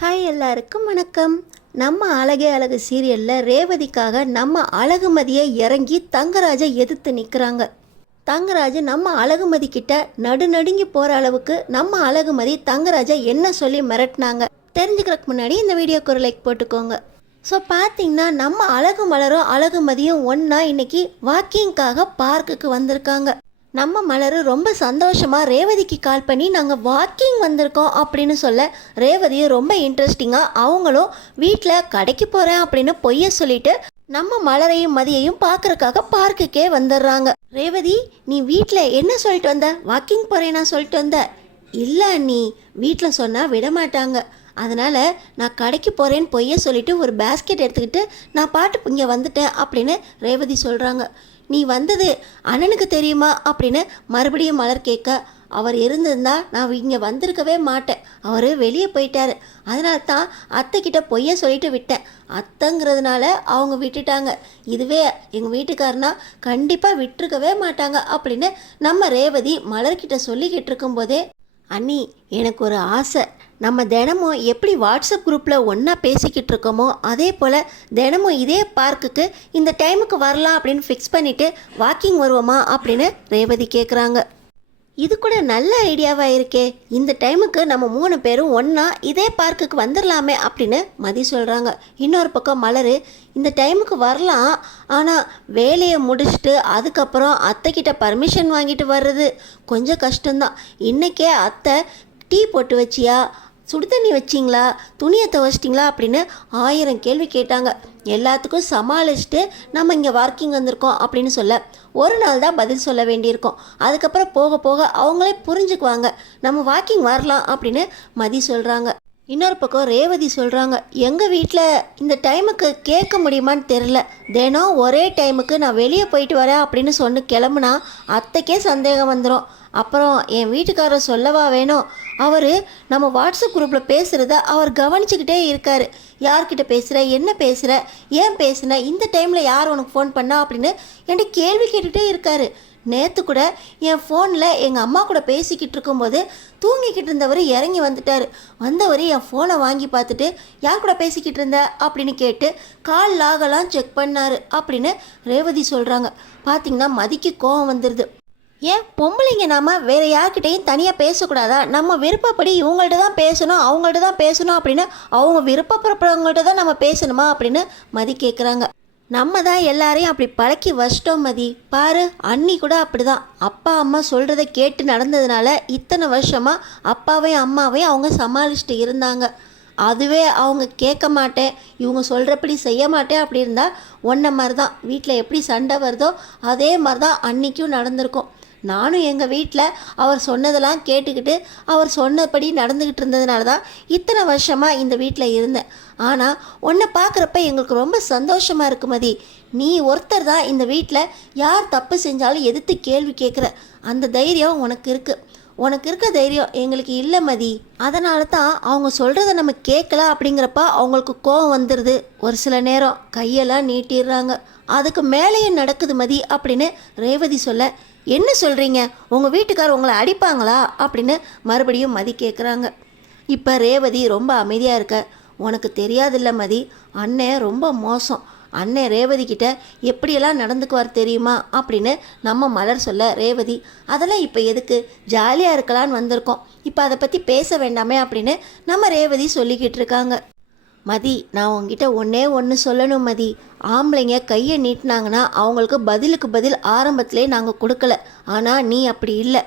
Hi எல்லாருக்கும் வணக்கம். நம்ம அழகே அழகு சீரியலில் ரேவதிக்காக நம்ம அழகுமதியை இறங்கி தங்கராஜை எதிர்த்து நிற்கிறாங்க. தங்கராஜ் நம்ம அழகுமதி கிட்ட நடுநடுங்கி போகிற அளவுக்கு நம்ம அழகுமதி தங்கராஜை என்ன சொல்லி மிரட்டினாங்க தெரிஞ்சுக்கிறதுக்கு முன்னாடி இந்த வீடியோக்கு ஒரு லைக் போட்டுக்கோங்க. ஸோ பார்த்தீங்கன்னா நம்ம அழகு மலரும் அழகுமதியும் ஒன்றா இன்னைக்கு வாக்கிங்காக பார்க்குக்கு வந்திருக்காங்க. நம்ம மலர் ரொம்ப சந்தோஷமாக ரேவதிக்கு கால் பண்ணி நாங்கள் வாக்கிங் வந்திருக்கோம் அப்படின்னு சொல்ல, ரேவதியும் ரொம்ப இன்ட்ரெஸ்டிங்காக அவங்களும் வீட்டில் கடைக்கு போகிறேன் அப்படின்னு பொய்ய சொல்லிட்டு நம்ம மலரையும் மதியையும் பார்க்கறக்காக பார்க்குக்கே வந்துடுறாங்க. ரேவதி, நீ வீட்டில் என்ன சொல்லிட்டு வந்த? வாக்கிங் போகிறேன்னா சொல்லிட்டு வந்த? இல்லை, நீ வீட்டில் சொன்னால் விட மாட்டாங்க, அதனால் நான் கடைக்கு போகிறேன்னு பொய்ய சொல்லிவிட்டு ஒரு பேஸ்கெட் எடுத்துக்கிட்டு நான் பாட்டு இங்கே வந்துட்டேன் அப்படின்னு ரேவதி சொல்கிறாங்க. நீ வந்தது அண்ணனுக்கு தெரியுமா அப்படின்னு மறுபடியும் மலர் கேட்க, அவர் இருந்திருந்தா நான் இங்கே வந்திருக்கவே மாட்டேன், அவர் வெளியே போயிட்டாரு, அதனால தான் அத்தைக்கிட்ட பொய்ய சொல்லிட்டு விட்டேன், அத்தைங்கிறதுனால அவங்க விட்டுட்டாங்க, இதுவே எங்கள் வீட்டுக்காரனா கண்டிப்பாக விட்டுருக்கவே மாட்டாங்க அப்படின்னு நம்ம ரேவதி மலர்கிட்ட சொல்லிக்கிட்டு இருக்கும்போதே, அண்ணி எனக்கு ஒரு ஆசை, நம்ம தினமும் எப்படி வாட்ஸ்அப் குரூப்பில் ஒன்றா பேசிக்கிட்டு இருக்கோமோ அதே போல் தினமும் இதே பார்க்குக்கு இந்த டைமுக்கு வரலாம் அப்படின்னு ஃபிக்ஸ் பண்ணிவிட்டு வாக்கிங் வருவோமா அப்படின்னு ரேவதி கேட்குறாங்க. இது கூட நல்ல ஐடியாவாக இருக்கே, இந்த டைமுக்கு நம்ம 3 பேரும் ஒன்றா இதே பார்க்குக்கு வந்துடலாமே அப்படின்னு மதி சொல்கிறாங்க. இன்னொரு பக்கம் மலர், இந்த டைமுக்கு வரலாம், ஆனால் வேலையை முடிச்சுட்டு அதுக்கப்புறம் அத்தைக்கிட்ட பர்மிஷன் வாங்கிட்டு வர்றது கொஞ்சம் கஷ்டம்தான், இன்றைக்கே அத்தை டீ போட்டு வச்சியா, சுடு தண்ணி வச்சிங்களா, துணியை துவச்சிட்டிங்களா அப்படின்னு 1000 கேள்வி கேட்டாங்க. எல்லாத்துக்கும் சமாளிச்சுட்டு நம்ம இங்கே வாக்கிங் வந்திருக்கோம் அப்படின்னு சொல்ல ஒரு நாள் தான் பதில் சொல்ல வேண்டியிருக்கோம், அதுக்கப்புறம் போக போக அவங்களே புரிஞ்சுக்குவாங்க, நம்ம வாக்கிங் வரலாம் அப்படின்னு மதி சொல்கிறாங்க. இன்னொரு பக்கம் ரேவதி சொல்கிறாங்க, எங்கள் வீட்டில் இந்த டைமுக்கு கேட்க முடியுமான்னு தெரில, தினம் ஒரே டைமுக்கு நான் வெளியே போயிட்டு வரேன் அப்படின்னு சொன்னு கிளம்புனா அத்தைக்கே சந்தேகம் வந்துடும், அப்புறம் என் வீட்டுக்காரர் சொல்லவா வேணும், அவர் நம்ம வாட்ஸ்அப் குரூப்பில் பேசுகிறத அவர் கவனிச்சுக்கிட்டே இருக்கார், யார்கிட்ட பேசுகிற, என்ன பேசுகிற, ஏன் பேசுன, இந்த டைமில் யார் உனக்கு ஃபோன் பண்ணா அப்படின்னு என்கிட்ட கேள்வி கேட்டுகிட்டே இருக்கார். நேற்று கூட என் ஃபோனில் எங்கள் அம்மா கூட பேசிக்கிட்டு இருக்கும்போது தூங்கிக்கிட்டு இருந்தவர் இறங்கி வந்துட்டார், வந்தவர் என் ஃபோனை வாங்கி பார்த்துட்டு யார் கூட பேசிக்கிட்டு இருந்த அப்படின்னு கேட்டு கால் லாகலாம் செக் பண்ணார் அப்படின்னு ரேவதி சொல்கிறாங்க. பார்த்திங்கன்னா மதிக்கு கோவம் வந்துடுது. ஏன் பொம்பளைங்க நாம வேறு யார்கிட்டையும் தனியாக பேசக்கூடாதா? நம்ம விருப்பப்படி இவங்கள்ட்ட தான் பேசணும், அவங்கள்ட்ட தான் பேசணும் அப்படின்னு அவங்க விருப்பப்படுறவங்கள்ட்ட தான் நம்ம பேசணுமா அப்படின்னு மதி கேட்குறாங்க. நம்ம தான் எல்லாரையும் அப்படி பழக்கி வச்சிட்டோம் மதி, பாரு அண்ணி கூட அப்படி தான் அப்பா அம்மா சொல்கிறத கேட்டு நடந்ததுனால இத்தனை வருஷமாக அப்பாவையும் அம்மாவையும் அவங்க சமாளிச்சுட்டு இருந்தாங்க, அதுவே அவங்க கேட்க மாட்டேன் இவங்க சொல்கிறபடி செய்ய மாட்டேன் அப்படி இருந்தால் ஒன்றை மாதிரி தான் வீட்டில் எப்படி சண்டை வருதோ அதே மாதிரி தான் அன்னிக்கும் நடந்திருக்கும். நானும் எங்கள் வீட்டில் அவர் சொன்னதெல்லாம் கேட்டுக்கிட்டு அவர் சொன்னபடி நடந்துக்கிட்டு இருந்ததுனால தான் இத்தனை வருஷமாக இந்த வீட்டில் இருந்தேன், ஆனால் உன்னை பார்க்குறப்ப எங்களுக்கு ரொம்ப சந்தோஷமாக இருக்கு மதி, நீ ஒருத்தர் தான் இந்த வீட்டில் யார் தப்பு செஞ்சாலும் எதிர்த்து கேள்வி கேட்குற அந்த தைரியம் உனக்கு இருக்குது, உனக்கு இருக்க தைரியம் எங்களுக்கு இல்லை மதி, அதனால தான் அவங்க சொல்கிறத நம்ம கேட்கல அப்படிங்கிறப்ப அவங்களுக்கு கோவம் வந்துடுது, ஒரு சில நேரம் கையெல்லாம் நீட்டிடுறாங்க, அதுக்கு மேலேயும் நடக்குது மதி அப்படின்னு ரேவதி சொல்ல, என்ன சொல்கிறீங்க, உங்கள் வீட்டுக்கார் உங்களை அடிப்பாங்களா அப்படின்னு மறுபடியும் மதி கேட்குறாங்க. இப்போ ரேவதி ரொம்ப அமைதியாக இருக்க, உனக்கு தெரியாதில்ல மதி, அண்ணன் ரொம்ப மோசம், அண்ணன் ரேவதி கிட்ட எப்படியெல்லாம் நடந்துக்குவார் தெரியுமா அப்படின்னு நம்ம மலர் சொல்ல, ரேவதி அதெல்லாம் இப்போ எதுக்கு, ஜாலியாக இருக்கலான்னு வந்திருக்கோம், இப்போ அதை பற்றி பேச வேண்டாமே அப்படின்னு நம்ம ரேவதி சொல்லிக்கிட்டு இருக்காங்க. மதி, நான் உங்ககிட்ட ஒன்று சொல்லணும் மதி, ஆம்பளைங்க கையை நீட்டினாங்கன்னா அவங்களுக்கு பதிலுக்கு பதில் ஆரம்பத்திலே நாங்கள் கொடுக்கல, ஆனால் நீ அப்படி இல்லை,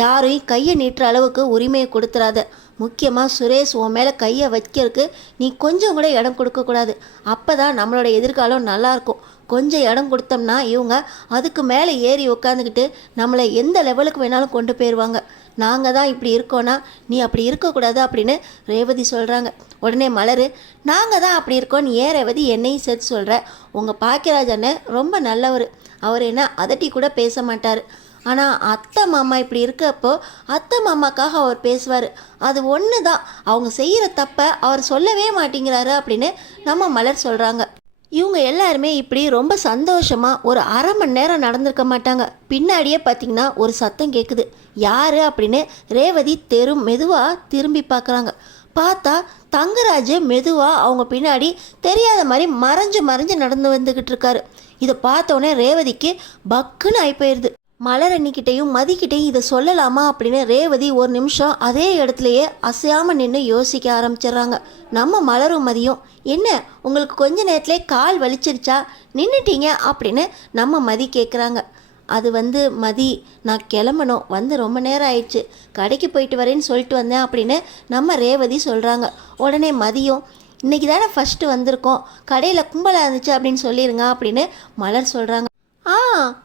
யாரையும் கையை நீட்டுற அளவுக்கு உரிமையை கொடுத்துறாத, முக்கியமாக சுரேஷ் உன் மேலே கையை வைக்கிறதுக்கு நீ கொஞ்சம் கூட இடம் கொடுக்கக்கூடாது, அப்போ தான் நம்மளோட எதிர்காலம் நல்லாயிருக்கும், கொஞ்சம் இடம் கொடுத்தோம்னா இவங்க அதுக்கு மேலே ஏறி உட்காந்துக்கிட்டு நம்மளை எந்த லெவலுக்கு வேணாலும் கொண்டு போயிடுவாங்க, நாங்கள் தான் இப்படி இருக்கோன்னா நீ அப்படி இருக்கக்கூடாது அப்படின்னு ரேவதி சொல்கிறாங்க. உடனே மலர், நாங்கள் தான் அப்படி இருக்கோன்னு ஏன் ரேவதி என்னையும் சேர்த்து சொல்கிற, உங்கள் பாக்கியராஜ் அண்ணன் ரொம்ப நல்லவர், அவர் என்ன அதட்டி கூட பேச மாட்டார், ஆனால் அத்தை மாமா இப்படி இருக்கப்போ அத்தை மாமாக்காக அவர் பேசுவார், அது ஒன்று தான் அவங்க செய்கிற தப்பை அவர் சொல்லவே மாட்டேங்கிறாரு அப்படின்னு நம்ம மலர் சொல்கிறாங்க. இவங்க எல்லாருமே இப்படி ரொம்ப சந்தோஷமாக ஒரு அரை மணி நேரம் நடந்திருக்க மாட்டாங்க. பின்னாடியே பார்த்திங்கன்னா ஒரு சத்தம் கேட்குது. யார் அப்படின்னு ரேவதி மெதுவாக திரும்பி பார்க்குறாங்க. பார்த்தா தங்கராஜ் தங்கராஜ் மெதுவாக அவங்க பின்னாடி தெரியாத மாதிரி மறைஞ்சு மறைஞ்சு நடந்து வந்துக்கிட்டு இருக்காரு. இதை பார்த்தோன்னே ரேவதிக்கு பக்குன்னு ஆகி போயிடுது. மலரண்ணிக்கிட்டையும் மதிக்கிட்டையும் இதை சொல்லலாமா அப்படின்னு ரேவதி ஒரு நிமிஷம் அதே இடத்துலையே அசையாமல் நின்று யோசிக்க ஆரம்பிச்சிடுறாங்க. நம்ம மலரும் மதியும், என்ன உங்களுக்கு கொஞ்ச நேரத்துலேயே கால் வலிச்சிருச்சா, நின்றுட்டீங்க அப்படின்னு நம்ம மதி கேட்குறாங்க. அது மதி, நான் கிளம்பணும், ரொம்ப நேரம் ஆயிடுச்சு, கடைக்கு போயிட்டு வரேன்னு சொல்லிட்டு வந்தேன் அப்படின்னு நம்ம ரேவதி சொல்கிறாங்க. உடனே மதியம், இன்றைக்கி தானே ஃபஸ்ட்டு வந்திருக்கோம், கடையில் கும்பலாக இருந்துச்சு அப்படின்னு சொல்லிடுங்க அப்படின்னு மலர் சொல்கிறாங்க.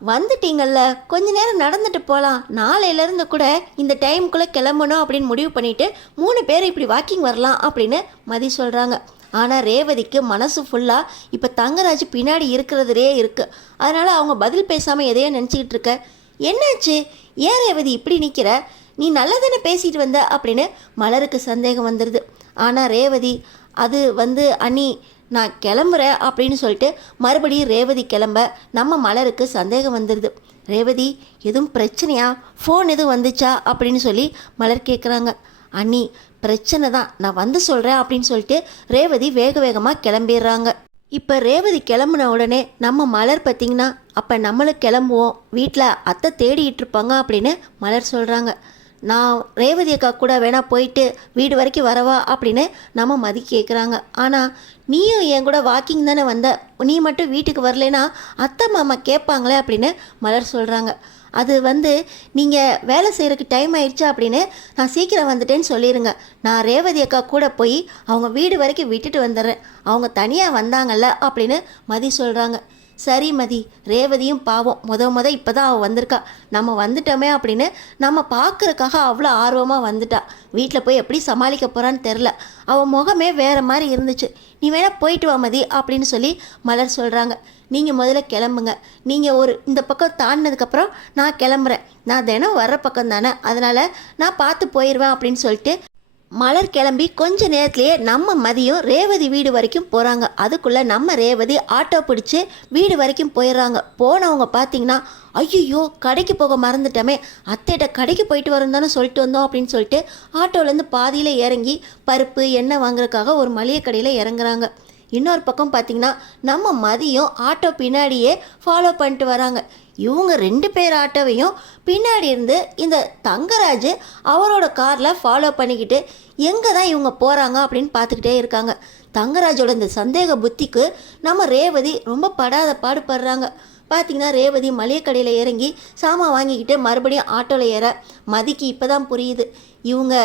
வந்துட்டீங்கல்ல, கொஞ்ச நேரம் நடந்துட்டு போகலாம், நாளையிலேருந்து கூட இந்த டைமுக்குள்ளே கிளம்பணும் அப்படின்னு முடிவு பண்ணிவிட்டு 3 பேர் இப்படி வாக்கிங் வரலாம் அப்படின்னு மதி சொல்கிறாங்க. ஆனால் ரேவதிக்கு மனசு ஃபுல்லாக இப்போ தங்கராஜ் பின்னாடி இருக்கிறதுலே இருக்குது. அதனால் அவங்க பதில் பேசாமல் எதையோ நினச்சிக்கிட்டு இருக்க. என்னாச்சு, ஏன் ரேவதி இப்படி நிற்கிற, நீ நல்லதானே பேசிட்டு வந்த அப்படின்னு மலருக்கு சந்தேகம் வந்துடுது. ஆனால் ரேவதி அது அண்ணி நான் கிளம்புறேன் அப்படின்னு சொல்லிட்டு மறுபடியும் ரேவதி கிளம்ப நம்ம மலருக்கு சந்தேகம் வந்துடுது. ரேவதி எதுவும் பிரச்சனையா, ஃபோன் எதுவும் வந்துச்சா அப்படின்னு சொல்லி மலர் கேட்குறாங்க. அண்ணி பிரச்சனை தான், நான் சொல்கிறேன் அப்படின்னு சொல்லிட்டு ரேவதி வேக வேகமாக கிளம்பிடுறாங்க. இப்போ ரேவதி கிளம்புன உடனே நம்ம மலர் பார்த்திங்கன்னா, அப்போ நம்மளும் கிளம்புவோம், வீட்டில் அத்தை தேடிட்டு இருப்பாங்க அப்படின்னு மலர் சொல்கிறாங்க. நான் ரேவதி அக்கா கூட வேணா போயிட்டு வீடு வரைக்கும் வரவா அப்படின்னு நம்ம மதி கேட்குறாங்க. ஆனால் நீயும் என் கூட வாக்கிங் தானே வந்த, நீ மட்டும் வீட்டுக்கு வரலனா அத்தை மாமா கேட்பாங்களே அப்படின்னு மலர் சொல்கிறாங்க. அது நீங்கள் வேலை செய்கிறதுக்கு டைம் ஆயிடுச்சா அப்படின்னு நான் சீக்கிரம் வந்துட்டேன்னு சொல்லிடுங்க. நான் ரேவதி அக்கா கூட போய் அவங்க வீடு வரைக்கும் விட்டுட்டு வந்துடுறேன், அவங்க தனியாக வந்தாங்கல்ல அப்படின்னு மதி சொல்கிறாங்க. சரி மதி, ரேவதியும் பாவம் இப்போ தான் அவள் வந்திருக்கா, நம்ம வந்துட்டோமே அப்படின்னு நம்ம பார்க்குறக்காக அவ்வளோ ஆர்வமாக வந்துட்டா. வீட்டில் போய் எப்படி சமாளிக்க போகிறான்னு தெரில, அவள் முகமே வேறு மாதிரி இருந்துச்சு, நீ வேணா போயிட்டு வா மதி அப்படின்னு சொல்லி மலர் சொல்கிறாங்க. நீங்கள் முதல்ல கிளம்புங்க, நீங்கள் இந்த பக்கம் தாண்டினதுக்கப்புறம் நான் கிளம்புறேன், நான் தினம் வர்ற பக்கம் தானே, அதனால் நான் பார்த்து போயிடுவேன் அப்படின்னு சொல்லிட்டு மலர் கிளம்பி கொஞ்ச நேரத்துலேயே நம்ம மதியம் ரேவதி வீடு வரைக்கும் போகிறாங்க. அதுக்குள்ளே நம்ம ரேவதி ஆட்டோ பிடிச்சி வீடு வரைக்கும் போயிடுறாங்க. போனவங்க பார்த்தீங்கன்னா, ஐயோ கடைக்கு போக மறந்துட்டோமே, அத்தைகிட்ட கடைக்கு போயிட்டு வரோம் தானே சொல்லிட்டு வந்தோம் அப்படின்னு சொல்லிட்டு ஆட்டோலேருந்து பாதியில் இறங்கி பருப்பு எண்ணெய் வாங்குறதுக்காக ஒரு மளிகை கடையில் இறங்குறாங்க. இன்னொரு பக்கம் பார்த்திங்கன்னா நம்ம மதியம் ஆட்டோ பின்னாடியே ஃபாலோ பண்ணிட்டு வராங்க. இவங்க 2 பேர் ஆட்டோவையும் பின்னாடி இருந்து இந்த தங்கராஜ் அவரோட காரில் ஃபாலோ பண்ணிக்கிட்டு எங்கே தான் இவங்க போகிறாங்க அப்படின்னு பார்த்துக்கிட்டே இருக்காங்க. தங்கராஜோட இந்த சந்தேக புத்திக்கு நம்ம ரேவதி ரொம்ப படாத பாடுபடுறாங்க. பார்த்திங்கன்னா ரேவதி மளிகை கடையில் இறங்கி சாமான் வாங்கிக்கிட்டு மறுபடியும் ஆட்டோவில் ஏற மதிக்கு இப்போ தான் புரியுது, இவங்க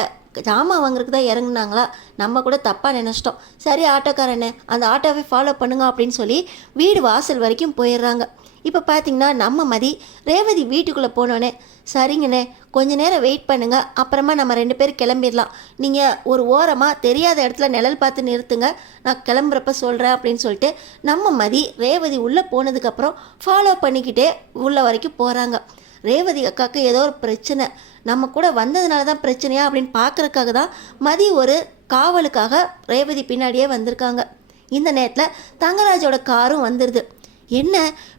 ஜாமான் வாங்குறதுக்கு தான் இறங்குனாங்களா, நம்ம கூட தப்பாக நினச்சிட்டோம். சரி ஆட்டோக்காரண்ணே, அந்த ஆட்டோவை ஃபாலோ பண்ணுங்க அப்படின்னு சொல்லி வீடு வாசல் வரைக்கும் போயிடுறாங்க. இப்போ பார்த்திங்கன்னா நம்ம மதி ரேவதி வீட்டுக்குள்ளே போனோடனே, சரிங்கண்ணே கொஞ்ச நேரம் வெயிட் பண்ணுங்கள், அப்புறமா நம்ம 2 பேர் கிளம்பிடலாம், நீங்கள் ஒரு ஓரமாக தெரியாத இடத்துல நிழல் பார்த்து நிறுத்துங்க, நான் கிளம்புறப்ப சொல்கிறேன் அப்படின்னு சொல்லிட்டு நம்ம மதி ரேவதி உள்ளே போனதுக்கப்புறம் ஃபாலோ பண்ணிக்கிட்டே உள்ள வரைக்கும் போகிறாங்க. ரேவதி அக்காவுக்கு ஏதோ ஒரு பிரச்சனை, நம்ம கூட வந்ததுனால தான் பிரச்சனையா அப்படின்னு பார்க்குறதுக்காக தான் மதி ஒரு காவலுக்காக ரேவதி பின்னாடியே வந்திருக்காங்க. இந்த நேரத்தில் தங்கராஜோட காரும் வந்துடுது. என்ன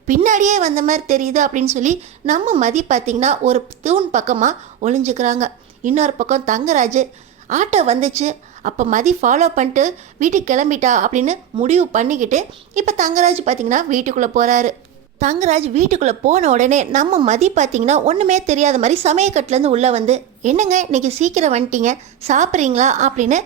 பின்னாடியே வந்த மாதிரி தெரியுது அப்படின்னு சொல்லி நம்ம மதி பார்த்திங்கன்னா ஒரு தூண் பக்கமாக ஒளிஞ்சுக்கிறாங்க. இன்னொரு பக்கம் தங்கராஜ் ஆட்டோ வந்துச்சு, அப்போ மதி ஃபாலோ பண்ணிட்டு வீட்டுக்கு கிளம்பிட்டா அப்படின்னு முடிவு பண்ணிக்கிட்டு இப்போ தங்கராஜ் பார்த்திங்கன்னா வீட்டுக்குள்ளே போகிறாரு. தங்கராஜ் வீட்டுக்குள்ளே போன உடனே நம்ம மதி பார்த்திங்கன்னா ஒன்றுமே தெரியாத மாதிரி சமயக்கட்டுலேருந்து உள்ளே என்னங்க இன்றைக்கி சீக்கிரம் வந்துட்டீங்க, சாப்பிட்றீங்களா அப்படின்னு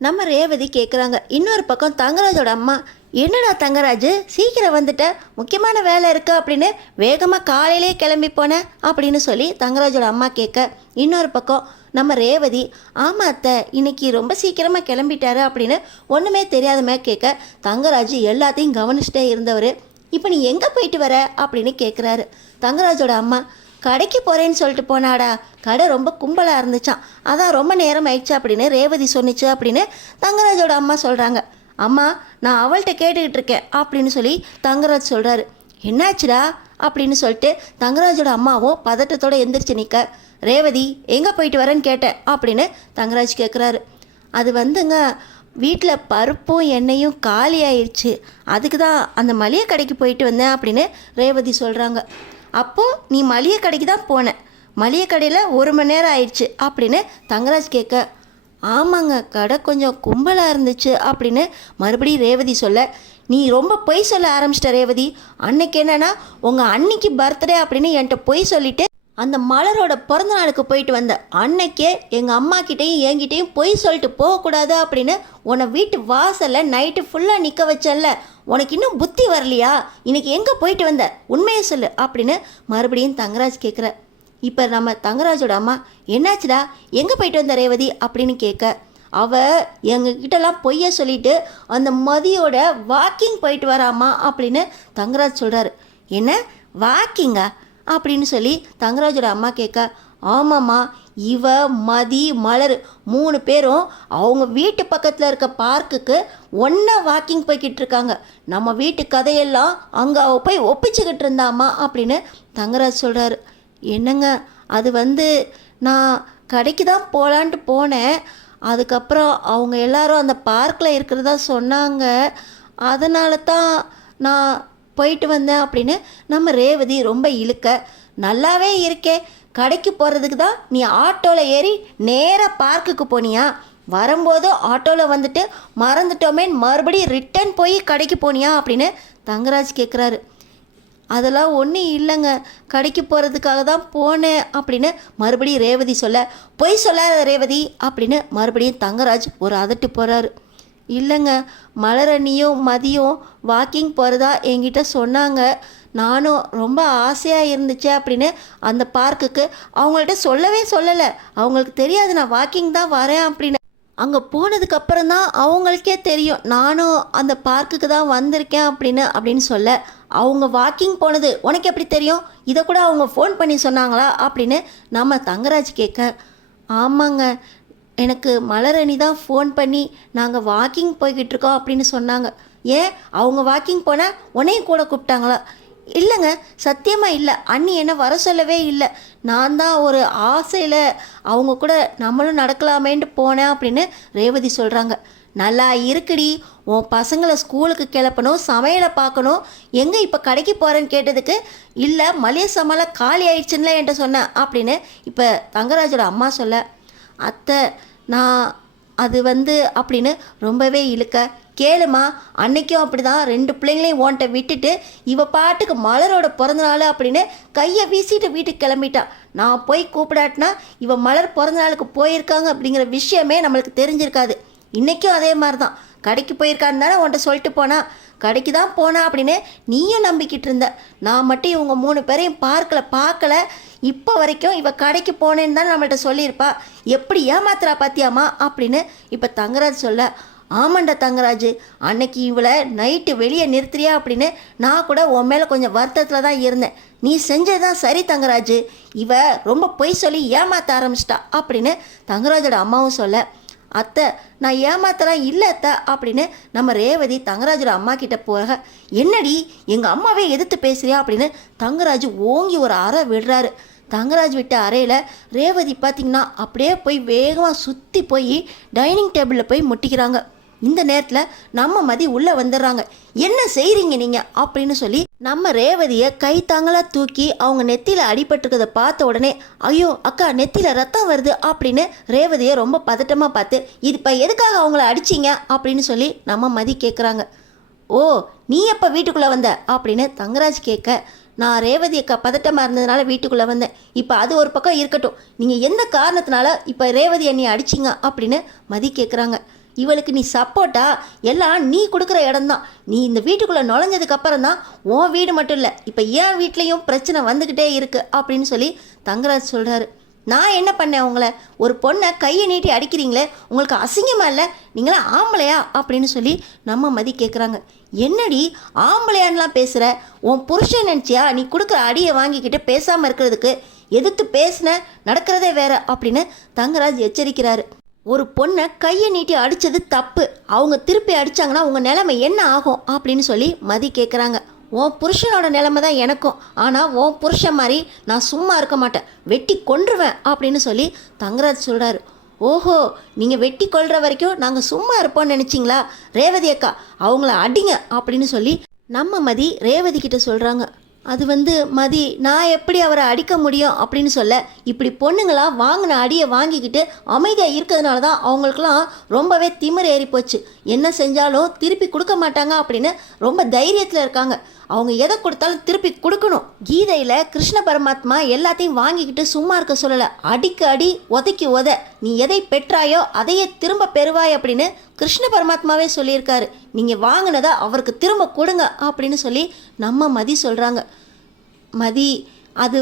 நம்ம ரேவதி கேட்குறாங்க. இன்னொரு பக்கம் தங்கராஜோட அம்மா, என்னடா தங்கராஜ் சீக்கிரம் வந்துட்ட, முக்கியமான வேலை இருக்குது அப்படின்னு வேகமாக காலையிலே கிளம்பி போனேன் அப்படின்னு சொல்லி தங்கராஜோட அம்மா கேட்க, இன்னொரு பக்கம் நம்ம ரேவதி, ஆமாம் அத்தை இன்னைக்கு ரொம்ப சீக்கிரமாக கிளம்பிட்டாரு அப்படின்னு ஒன்றுமே தெரியாதமே கேட்க, தங்கராஜ் எல்லாத்தையும் கவனிச்சுட்டே இருந்தவர், இப்போ நீ எங்கே போயிட்டு வர அப்படின்னு கேட்குறாரு. தங்கராஜோட அம்மா, கடைக்கு போகிறேன்னு சொல்லிட்டு போனாடா, கடை ரொம்ப கும்பலாக இருந்துச்சான், அதான் ரொம்ப நேரம் ஆயிடுச்சு அப்படின்னு ரேவதி சொன்னிச்சு அப்படின்னு தங்கராஜோட அம்மா சொல்கிறாங்க. அம்மா நான் அவள்கிட்ட கேட்டுக்கிட்டு இருக்கேன் அப்படின்னு சொல்லி தங்கராஜ் சொல்கிறாரு. என்னாச்சுடா அப்படின்னு சொல்லிட்டு தங்கராஜோட அம்மாவும் பதட்டத்தோடு எந்திரிச்சு நிற்க, ரேவதி எங்கே போயிட்டு வரேன்னு கேட்டேன் அப்படின்னு தங்கராஜ் கேட்குறாரு. அது வீட்டில் பருப்பும் எண்ணெயும் காலி ஆயிடுச்சு, அதுக்கு தான் அந்த மளிகை கடைக்கு போயிட்டு வந்தேன் அப்படின்னு ரேவதி சொல்கிறாங்க. அப்போது நீ மளிகை கடைக்கு தான் போனேன், மளிகை கடையில் 1 மணி நேரம் ஆயிடுச்சு அப்படின்னு தங்கராஜ் கேட்க, ஆமாங்க, கடை கொஞ்சம் கும்பலாக இருந்துச்சு அப்படின்னு மறுபடியும் ரேவதி சொல்ல, நீ ரொம்ப பொய் சொல்ல ஆரம்பிச்சிட்ட ரேவதி. அன்னைக்கு என்னன்னா உங்கள் அன்னைக்கு பர்த்டே அப்படின்னு என்கிட்ட பொய் சொல்லிட்டு அந்த மலரோட பிறந்த நாளுக்கு போயிட்டு வந்த அன்னைக்கே எங்கள் அம்மா கிட்டேயும் என்கிட்டையும் பொய் சொல்லிட்டு போகக்கூடாது அப்படின்னு உன்னை வீட்டு வாசலில் நைட்டு ஃபுல்லாக நிற்க வச்சல. உனக்கு இன்னும் புத்தி வரலையா? இன்னைக்கு எங்கே போயிட்டு வந்த, உண்மையை சொல்லு அப்படின்னு மறுபடியும் தங்கராஜ் கேட்குற. இப்போ நம்ம தங்கராஜோட அம்மா, என்னாச்சுடா, எங்கே போயிட்டு வந்த ரேவதி அப்படின்னு கேட்க, எங்ககிட்டலாம் பொய்ய சொல்லிட்டு அந்த மதியோட வாக்கிங் போயிட்டு வராமா அப்படின்னு தங்கராஜ் சொல்கிறாரு. என்ன வாக்கிங்கா அப்படின்னு சொல்லி தங்கராஜோட அம்மா கேட்க, ஆமாம்மா, இவ மதி மலர் 3 பேரும் அவங்க வீட்டு பக்கத்தில் இருக்க பார்க்குக்கு ஒன்றா வாக்கிங் போய்கிட்டு இருக்காங்க. நம்ம வீட்டு கதையெல்லாம் அங்கே போய் ஒப்பிச்சுக்கிட்டு இருந்தாமா அப்படின்னு தங்கராஜ் சொல்கிறாரு. என்னங்க, அது நான் கடைக்கு தான் போகலான்ட்டு போனேன். அதுக்கப்புறம் அவங்க எல்லாரும் அந்த பார்க்கில் இருக்கிறதா சொன்னாங்க. அதனால தான் நான் போயிட்டு வந்தேன் அப்படின்னு நம்ம ரேவதி ரொம்ப இழுக்க, நல்லாவே இருக்கே, கடைக்கு போகிறதுக்கு தான் நீ ஆட்டோவில் ஏறி நேராக பார்க்குக்கு போனியா? வரும்போது ஆட்டோவில் வந்துட்டு மறந்துட்டோமே மறுபடியும் ரிட்டன் போய் கடைக்கு போனியா அப்படின்னு தங்கராஜ் கேட்குறாரு. அதெல்லாம் ஒன்றும் இல்லைங்க, கடைக்கு போகிறதுக்காக தான் போனேன் அப்படின்னு மறுபடியும் ரேவதி சொல்ல, பொய் சொல்லாத ரேவதி அப்படின்னு மறுபடியும் தங்கராஜ் ஒரு அதட்டு போகிறாரு. இல்லைங்க, மலரண்ணியும் மதியம் வாக்கிங் போகிறதா என்கிட்ட சொன்னாங்க. நானும் ரொம்ப ஆசையாக இருந்துச்சு அப்படின்னு அந்த பார்க்குக்கு அவங்கள்ட்ட சொல்லவே சொல்லலை. அவங்களுக்கு தெரியாது நான் வாக்கிங் தான் வரேன் அப்படின்னு. அங்கே போனதுக்கப்புறம் தான் அவங்களுக்கே தெரியும் நானும் அந்த பார்க்குக்கு தான் வந்திருக்கேன் அப்படின்னு சொல்ல, அவங்க வாக்கிங் போனது உனக்கு எப்படி தெரியும்? இதை கூட அவங்க ஃபோன் பண்ணி சொன்னாங்களா அப்படின்னு நம்ம தங்கராஜ் கேட்க, ஆமாங்க, எனக்கு மலரணி தான் ஃபோன் பண்ணி நாங்கள் வாக்கிங் போய்கிட்டு இருக்கோம் அப்படின்னு சொன்னாங்க. ஏன் அவங்க வாக்கிங் போனால் உன்னையும் கூட கூப்பிட்டாங்களா? இல்லைங்க, சத்தியமாக இல்லை. அண்ணி என்ன வர சொல்லவே இல்லை. நான் தான் ஒரு ஆசையில் அவங்க கூட நம்மளும் நடக்கலாமேன்ட்டு போனேன் அப்படின்னு ரேவதி சொல்கிறாங்க. நல்லா இருக்குடி, உன் பசங்களை ஸ்கூலுக்கு கிளப்பணும், சமையலை பார்க்கணும், எங்கே இப்போ கடைக்கு போகிறேன்னு கேட்டதுக்கு இல்லை மளிகை சாமான்லாம் காலி ஆயிடுச்சுன்னு என்கிட்ட சொன்னேன் அப்படின்னு இப்போ தங்கராஜோட அம்மா சொல்ல, அத்தை நான் அது அப்படின்னு ரொம்பவே இழுக்க, கேளுமா, அன்னைக்கும் அப்படி தான் 2 பிள்ளைங்களையும் ஓன்ட்ட விட்டுட்டு இவ பாட்டுக்கு மலரோட பிறந்தநாள் அப்படின்னு கையை வீசிட்டு வீட்டுக்கு கிளம்பிட்டான். நான் போய் கூப்பிடாட்டினா இவ மலர் பிறந்தநாளுக்கு போயிருக்காங்க அப்படிங்கிற விஷயமே நம்மளுக்கு தெரிஞ்சிருக்காது. இன்றைக்கும் அதே மாதிரி தான், கடைக்கு போயிருக்கான்னு தானே உன்ட்ட சொல்லிட்டு போனா, கடைக்கு தான் போனா அப்படின்னு நீயும் நம்பிக்கிட்டு இருந்த. நான் மட்டும் இவங்க 3 பேரையும் பார்க்கல. இப்போ வரைக்கும் இவ கடைக்கு போனேன்னு தான் நம்மள்ட்ட சொல்லியிருப்பா. எப்படி ஏமாத்துறா பாத்தியாமா அப்படின்னு இப்போ தங்கராஜ் சொல்ல, ஆமாண்டா தங்கராஜ், அன்னைக்கு இவளை நைட்டு வெளியே நிறுத்துறியா அப்படின்னு நான் கூட உன் மேலே கொஞ்சம் வருத்தத்தில் தான் இருந்தேன். நீ செஞ்சதான் சரி தங்கராஜ், இவ ரொம்ப பொய் சொல்லி ஏமாற்ற ஆரம்பிச்சிட்டா அப்படின்னு தங்கராஜோட அம்மாவும் சொல்ல, அத்தை நான் ஏமாத்தலாம் இல்லை அத்தை அப்படின்னு நம்ம ரேவதி தங்கராஜோட அம்மா கிட்ட போக, என்னடி எங்கள் அம்மாவே எதிர்த்து பேசுறியா அப்படின்னு தங்கராஜ் ஓங்கி ஒரு அறை விடுறாரு. தங்கராஜ் விட்ட அறையில் ரேவதி பார்த்திங்கன்னா அப்படியே போய் வேகமாக சுற்றி போய் டைனிங் டேபிளில் போய் முட்டிக்கிறாங்க. இந்த நேரத்தில் நம்ம மதி உள்ளே வந்துடுறாங்க. என்ன செய்கிறீங்க நீங்கள் அப்படின்னு சொல்லி நம்ம ரேவதியை கை தாங்களாக தூக்கி அவங்க நெத்தியில் அடிபட்டுருக்கதை பார்த்த உடனே, ஐயோ அக்கா நெத்தியில் ரத்தம் வருது அப்படின்னு ரேவதியை ரொம்ப பதட்டமாக பார்த்து, இது இப்போ எதுக்காக அவங்கள அடிச்சிங்க அப்படின்னு சொல்லி நம்ம மதி கேட்குறாங்க. ஓ, நீ எப்போ வீட்டுக்குள்ளே வந்த அப்படின்னு தங்கராஜ் கேட்க, நான் ரேவதி அக்கா பதட்டமாக இருந்ததுனால வீட்டுக்குள்ளே வந்தேன். இப்போ அது ஒரு பக்கம் இருக்கட்டும், நீங்கள் எந்த காரணத்தினால இப்போ ரேவதி அண்ணியை அடிச்சிங்க அப்படின்னு மதி கேட்குறாங்க. இவளுக்கு நீ சப்போர்ட்டா? எல்லாம் நீ கொடுக்குற இடம்தான். நீ இந்த வீட்டுக்குள்ளே நுழைஞ்சதுக்கு அப்புறம் தான் உன் வீடு மட்டும் இல்லை, இப்போ என் வீட்லேயும் பிரச்சனை வந்துக்கிட்டே இருக்குது அப்படின்னு சொல்லி தங்கராஜ் சொல்கிறாரு. நான் என்ன பண்ணேன்? உங்களை ஒரு பொண்ணை கையை நீட்டி அடிக்கிறீங்களே, உங்களுக்கு அசிங்கமாக இல்லை? நீங்களாம் ஆம்பளையா அப்படின்னு சொல்லி நம்ம மதி கேட்குறாங்க. என்னடி ஆம்பளையான்லாம் பேசுகிற? உன் புருஷன் நினச்சியா நீ கொடுக்குற அடியை வாங்கிக்கிட்டு பேசாமல் இருக்கிறதுக்கு? எதிர்த்து பேசின நடக்கிறதே வேற அப்படின்னு தங்கராஜ் எச்சரிக்கிறாரு. ஒரு பொண்ணை கையை நீட்டி அடித்தது தப்பு, அவங்க திருப்பி அடித்தாங்கன்னா உங்கள் நிலைமை என்ன ஆகும் அப்படின்னு சொல்லி மதி கேட்குறாங்க. உன் புருஷனோட நிலைமை தான் எனக்கும், ஆனால் உன் புருஷன் மாதிரி நான் சும்மா இருக்க மாட்டேன், வெட்டி கொன்றுவேன் அப்படின்னு சொல்லி தங்கராஜ் சொல்கிறாரு. ஓஹோ, நீங்கள் வெட்டி கொள்கிற வரைக்கும் நாங்கள் சும்மா இருப்போம்னு நினச்சிங்களா? ரேவதி அக்கா அவங்கள அடிங்க அப்படின்னு சொல்லி நம்ம மதி ரேவதி கிட்ட சொல்கிறாங்க. அது மதி, நான் எப்படி அவரை அடிக்க முடியும் அப்படின்னு சொல்ல, இப்படி பொண்ணுங்களா வாங்கின அடியை வாங்கிக்கிட்டு அமைதியாக இருக்கிறதுனால தான் அவங்களுக்குலாம் ரொம்பவே திமிர் ஏறி போச்சு. என்ன செஞ்சாலும் திருப்பி கொடுக்க மாட்டாங்க அப்படின்னு ரொம்ப தைரியத்தில் இருக்காங்க. அவங்க எதை கொடுத்தாலும் திருப்பி கொடுக்கணும். கீதையில் கிருஷ்ண பரமாத்மா எல்லாத்தையும் வாங்கிக்கிட்டு சும்மா இருக்க சொல்லலை, அடிக்கு அடி உதைக்கு உத, நீ எதை பெற்றாயோ அதையே திரும்ப பெறுவாய் அப்படின்னு கிருஷ்ண பரமாத்மாவே சொல்லியிருக்காரு. நீங்கள் வாங்கினதை அவருக்கு திரும்ப கொடுங்க அப்படின்னு சொல்லி நம்ம மதி சொல்கிறாங்க. மதி, அது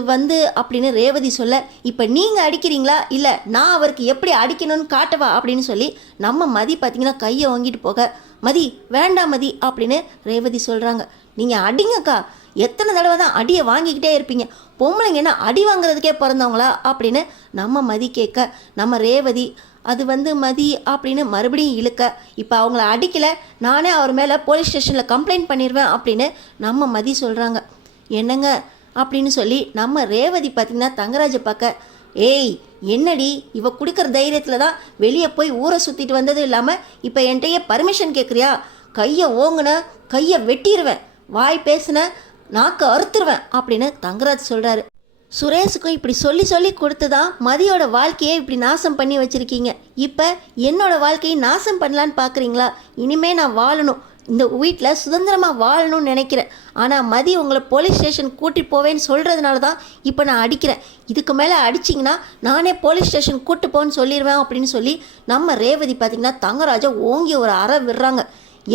அப்படின்னு ரேவதி சொல்ல, இப்போ நீங்கள் அடிக்கிறீங்களா இல்லை நான் அவருக்கு எப்படி அடிக்கணும்னு காட்டவா அப்படின்னு சொல்லி நம்ம மதி பார்த்திங்கன்னா கையை வாங்கிட்டு போக, மதி வேண்டாம் மதி அப்படின்னு ரேவதி சொல்கிறாங்க. நீங்கள் அடிங்கக்கா, எத்தனை தடவை தான் அடியை வாங்கிக்கிட்டே இருப்பீங்க, பொம்பளைங்க என்ன அடி வாங்குறதுக்கே பிறந்தவங்களா அப்படின்னு நம்ம மதி கேட்க, நம்ம ரேவதி அது மதி அப்படின்னு மறுபடியும் இழுக்க, இப்போ அவங்கள அடிக்கலை, நானே அவர் மேலே போலீஸ் ஸ்டேஷனில் கம்ப்ளைண்ட் பண்ணிடுவேன் அப்படின்னு நம்ம மதி சொல்கிறாங்க. என்னங்க அப்படின்னு சொல்லி நம்ம ரேவதி பார்த்திங்கன்னா தங்கராஜை பார்க்க, ஏய் என்னடி இவ கொடுக்குற தைரியத்தில் தான் வெளியே போய் ஊரை சுற்றிட்டு வந்ததும் இல்லாமல் இப்போ என்கிட்டயே பர்மிஷன் கேட்குறியா? கையை ஓங்குன கையை வெட்டிடுவேன், வாய் பேசுன நாக்கு அறுத்துருவேன் அப்படின்னு தங்கராஜ் சொல்கிறாரு. சுரேஷுக்கும் இப்படி சொல்லி சொல்லி கொடுத்து தான் மதியோட வாழ்க்கையை இப்படி நாசம் பண்ணி வச்சுருக்கீங்க. இப்போ என்னோட வாழ்க்கையை நாசம் பண்ணலான்னு பார்க்குறீங்களா? இனிமேல் நான் வாழணும், இந்த வீட்டில் சுதந்திரமாக வாழணும்னு நினைக்கிறேன். ஆனால் மதி உங்களை போலீஸ் ஸ்டேஷன் கூட்டிகிட்டு போவேன்னு சொல்கிறதுனால தான் இப்போ நான் அடிக்கிறேன். இதுக்கு மேலே அடிச்சிங்கன்னா நானே போலீஸ் ஸ்டேஷன் கூட்டு போன்னு சொல்லிடுவேன் அப்படின்னு சொல்லி நம்ம ரேவதி பார்த்திங்கன்னா தங்கராஜை ஓங்கி ஒரு அறை விடுறாங்க.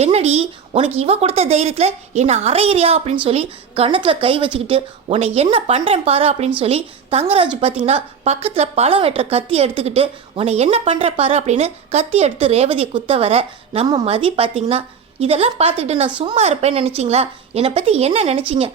என்னடி உனக்கு இவ கொடுத்த தைரியத்தில் என்னை அறையிறியா அப்படின்னு சொல்லி கன்னத்தில் கை வச்சுக்கிட்டு உன்னை என்ன பண்ணுறேன் பாரு அப்படின்னு சொல்லி தங்கராஜ் பார்த்திங்கன்னா பக்கத்தில் பழம் வெட்டுற கத்தி எடுத்துக்கிட்டு உன்னை என்ன பண்ணுற பாரு அப்படின்னு கத்தி எடுத்து ரேவதியை குத்த வர, நம்ம மதி பார்த்திங்கன்னா இதெல்லாம் பார்த்துக்கிட்டு நான் சும்மா இருப்பேன்னு நினச்சிங்களா? என்னை பற்றி என்ன நினச்சிங்க?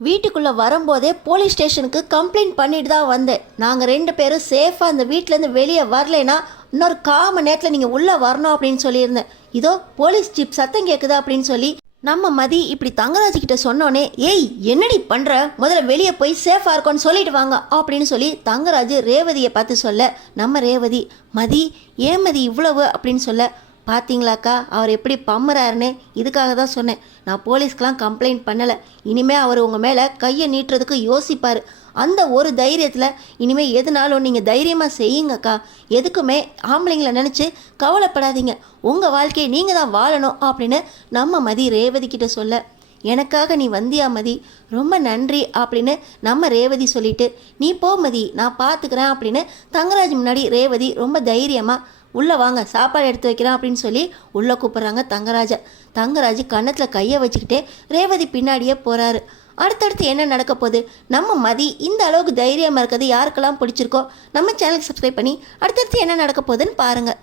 வீட்டுக்குள்ளே வரும்போதே போலீஸ் ஸ்டேஷனுக்கு கம்ப்ளைண்ட் பண்ணிட்டு தான் வந்தேன். நாங்கள் 2 பேரும் சேஃபாக அந்த வீட்டிலேருந்து வெளியே வரலைன்னா இன்னொரு 1/4 மணி நேரத்தில் நீங்கள் உள்ளே வரணும் அப்படின்னு சொல்லியிருந்தேன். இதோ போலீஸ் ஜீப் சத்தம் கேட்குதா அப்படின்னு சொல்லி நம்ம மதி இப்படி தங்கராஜ்கிட்ட சொன்னோன்னே, ஏய் என்னடி பண்ணுற, முதல்ல வெளியே போய் சேஃபாக இருக்கோன்னு சொல்லிட்டு வாங்க அப்படின்னு சொல்லி தங்கராஜ் ரேவதியை பார்த்து சொல்ல, நம்ம ரேவதி மதி ஏன் மதி இவ்வளவு அப்படின்னு சொல்ல, பார்த்தீங்களாக்கா அவர் எப்படி பம்மறாருன்னு, இதுக்காக தான் சொன்னேன், நான் போலீஸ்க்கெலாம் கம்ப்ளைண்ட் பண்ணலை, இனிமேல் அவர் உங்கள் மேலே கையை நீட்டுறதுக்கு யோசிப்பார். அந்த ஒரு தைரியத்தில் இனிமேல் எதுனாலும் நீங்கள் தைரியமாக செய்யுங்கக்கா, எதுக்குமே ஆம்பளைங்களை நினச்சி கவலைப்படாதீங்க, உங்கள் வாழ்க்கையை நீங்கள் தான் வாழணும் அப்படின்னு நம்ம மதி ரேவதிக்கிட்ட சொல்ல, எனக்காக நீ வந்தியா மதி, ரொம்ப நன்றி அப்படின்னு நம்ம ரேவதி சொல்லிட்டு, நீ போ மதி நான் பார்த்துக்கிறேன் அப்படின்னு தங்கராஜ் முன்னாடி ரேவதி ரொம்ப தைரியமாக, உள்ளே வாங்க சாப்பாடு எடுத்து வைக்கிறேன் அப்படின்னு சொல்லி உள்ளே கூப்பிட்றாங்க தங்கராஜை. தங்கராஜ் கன்னத்தில் கையை வச்சுக்கிட்டே ரேவதி பின்னாடியே போகிறாரு. அடுத்தடுத்து என்ன நடக்க போகுது, நம்ம மதி இந்த அளவுக்கு தைரியமாக இருக்கிறது யாருக்கெல்லாம் பிடிச்சிருக்கோ நம்ம சேனலுக்கு சப்ஸ்கிரைப் பண்ணி அடுத்தடுத்து என்ன நடக்க போகுதுன்னு பாருங்கள்.